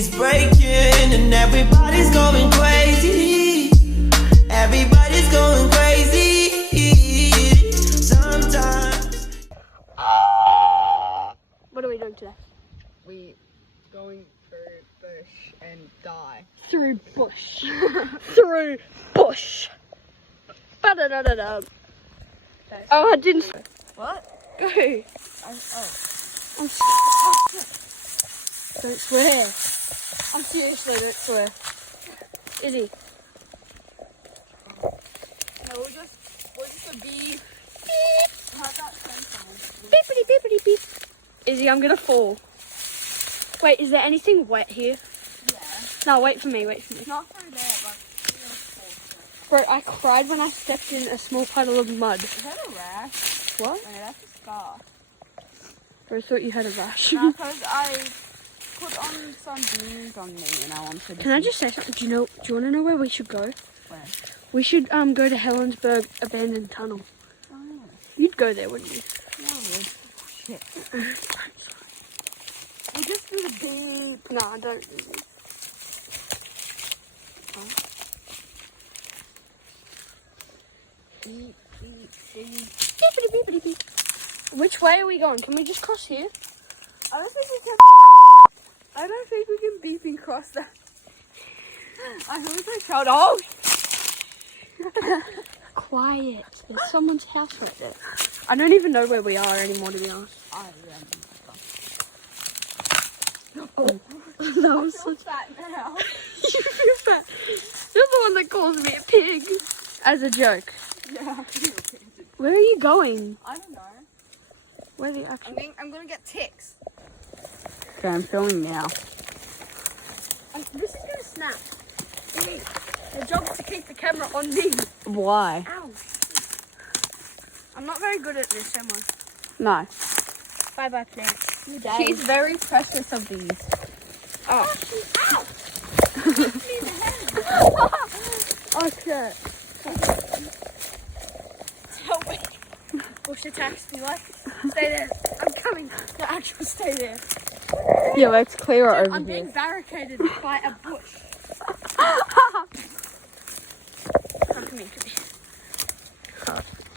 is breaking and everybody's going crazy. Everybody's going crazy. Sometimes. What are we doing today? We going through bush and die. Through bush. Through bush. Ba-da-da-da-da. Oh, I didn't. What? Go. Don't swear. I'm seriously, don't swear. Izzy. No, we're just a bee. How's that sound? Beepity beepity beep. Izzy, I'm gonna fall. Wait, is there anything wet here? Yeah. No, wait for me, It's not through there, but Bro, I cried when I stepped in a small puddle of mud. is that a rash? What? No, that's a scar. Bro, I thought you had a rash. No, because I put on some beans on me and I wanted to. Can I just say something? Do you want to know where we should go? Where? We should go to Helensburgh Abandoned Tunnel. Oh, You'd go there, wouldn't you? yeah, I would. Shit. I'm We'll just do the beep. sorry. No, I don't. Beep, beep, beep. Beepity beepity beep. Which way are we going? Can we just cross here? I don't think we can beep and cross that. I heard my child. Oh! Quiet. There's someone's house right there. I don't even know where we are anymore, to be honest. Oh, that was such. fat now. You feel fat. You're the one that calls me a pig. As a joke. Yeah. Where are you going? I don't know. Where are you actually? I'm gonna get ticks. Okay, I'm filming now. This is gonna snap. The job is to keep the camera on me. Why? Ow. I'm not very good at this, am I? No. Bye-bye, please. She's very precious of these. Oh. Ow! Okay. Help me. Bush attacks me like. Stay there. I'm coming. The actual stay there. Yeah, let's clear it over I'm here. being barricaded by a bush. Come to me.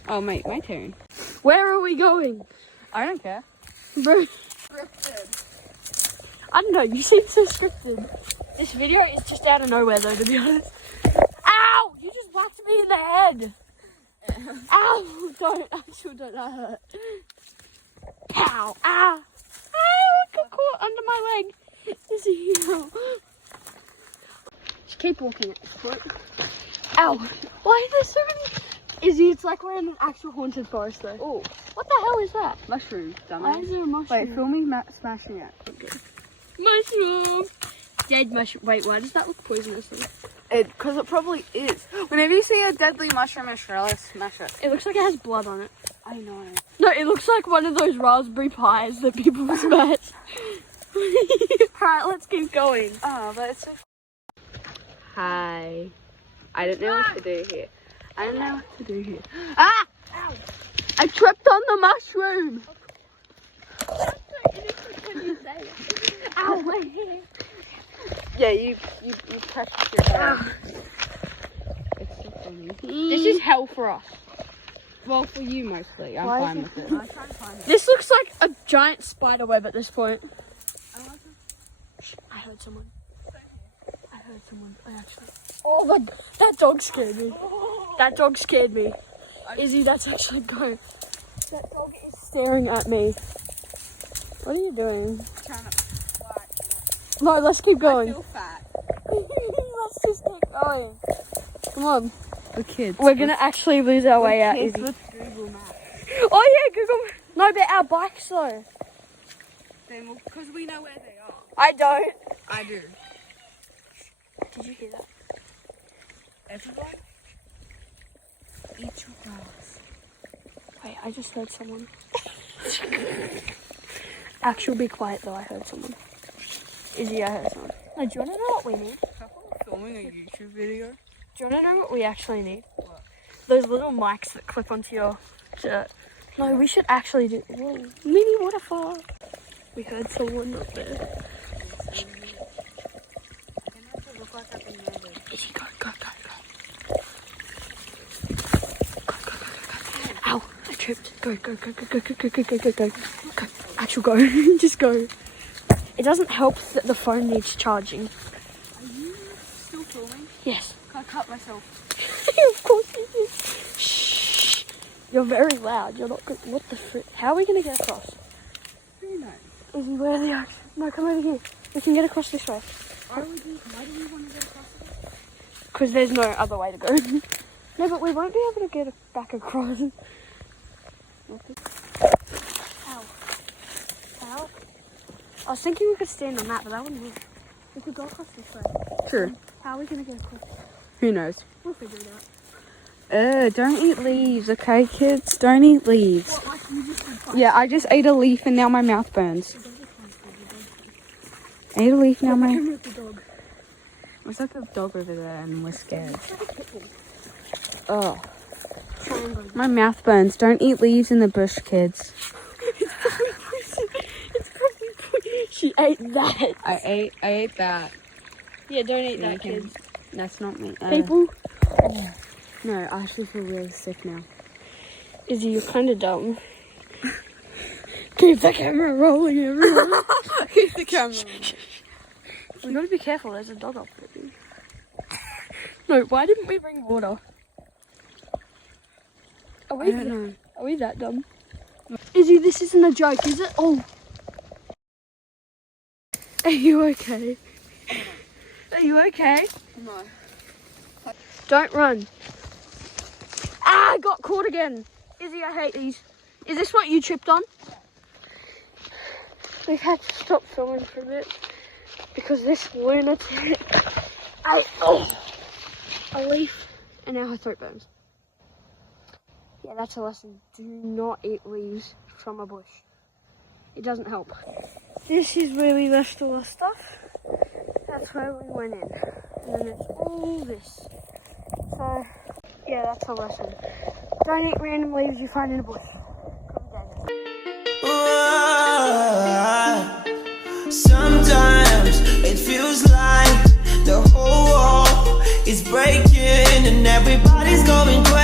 Oh, mate, my turn. Where are we going? I don't care. Bro. Scripted. I don't know, you seem so scripted. This video is just out of nowhere though, to be honest. Ow! You just whacked me in the head. Ow! Don't, actually don't, that hurt. Pow! Ah! Ow! I got caught under my leg. Is he here? Just keep walking at this point. Ow! Why are there so many? Izzy, it's like we're in an actual haunted forest though. Oh, What the hell is that? mushrooms, Why dumbass. is there a mushroom? Wait, film me smashing it. Mushroom! Dead mushroom. Wait, why does that look poisonous? Because it probably is. Whenever you see a deadly mushroom in Australia, smash it. It looks like it has blood on it. I know. No, it looks like one of those raspberry pies that people smash. Alright, let's keep going. Oh, but it's so. Hi. I don't know what to do here. I don't know what to do here. Ah! Ow! I tripped on the mushroom. Ow, my hair. Yeah, you touched your hair. It's so funny. This is hell for us. Well, for you mostly. I'm Why fine is with it. it- This looks like a giant spider web at this point. I heard someone. I heard someone. I actually. Oh, that dog scared me. That dog scared me. Izzy, that's actually go. That dog is staring at me. What are you doing? Trying to fly. No, let's keep I going. feel fat. Let's just keep going. Come on. The kids. We're gonna actually lose our way out, kids Izzy. with Google Maps. Oh yeah, Google. No, but our bikes though. Then because we know where they are. I don't. I do. Did you hear that? Everyone, eat your grass. Wait, I just heard someone. Actually, be quiet though. I heard someone. Izzy, I heard someone. No, do you want to know what we need? How come we're filming a YouTube video? Do you want to know what we actually need? What? Those little mics that clip onto your shirt. No, we should actually do. Whoa, mini waterfall. We heard someone up there. close up in there, dude. Izzy, go. Ow, I tripped. Go. Go. Actual go. Just go. It doesn't help that the phone needs charging. Are you still filming? Yes. Can I cut myself? Of course you did. Shh. You're very loud. You're not good. What the frick? How are we going to get across? Who knows? Izzy, where are the oaks? No, come over here. We can get across this way. Why do we want to get across it? Because there's no other way to go. No, but we won't be able to get back across. Ow. I was thinking we could stand on that, but that wouldn't work. We could go across this way. Sure. How are we going to get across? Who knows? We'll figure it out. Don't eat leaves, okay, kids? Don't eat leaves. What, like you just did? Yeah, I just ate a leaf and now my mouth burns. I ate a leaf now my... With the dog. What's like a dog over there and we're scared. It's like a pit bull. Oh, Triangle. my mouth burns. Don't eat leaves in the bush, kids. It's probably she ate that. I ate that. Yeah, don't eat Yeah, that, okay. kids. That's not me. People. No, I actually feel really sick now. Izzy, you're kind of dumb. Keep the camera rolling, everyone. Keep the camera. We gotta be careful. There's a dog up there. No, why didn't we bring water? Are I don't know. Are we that dumb? Izzy, this isn't a joke, is it? Oh. Are you okay? Are you okay? No. Don't run. Ah, I got caught again. Izzy, I hate these. Is this what you tripped on? We've had to stop filming for a bit because this lunatic ate a leaf and now her throat burns. Yeah, that's a lesson. Do not eat leaves from a bush. It doesn't help. This is where we left all our stuff. That's where we went in. And then it's all this. So, yeah, that's a lesson. Don't eat random leaves you find in a bush. Sometimes it feels like the whole world is breaking and everybody's going crazy.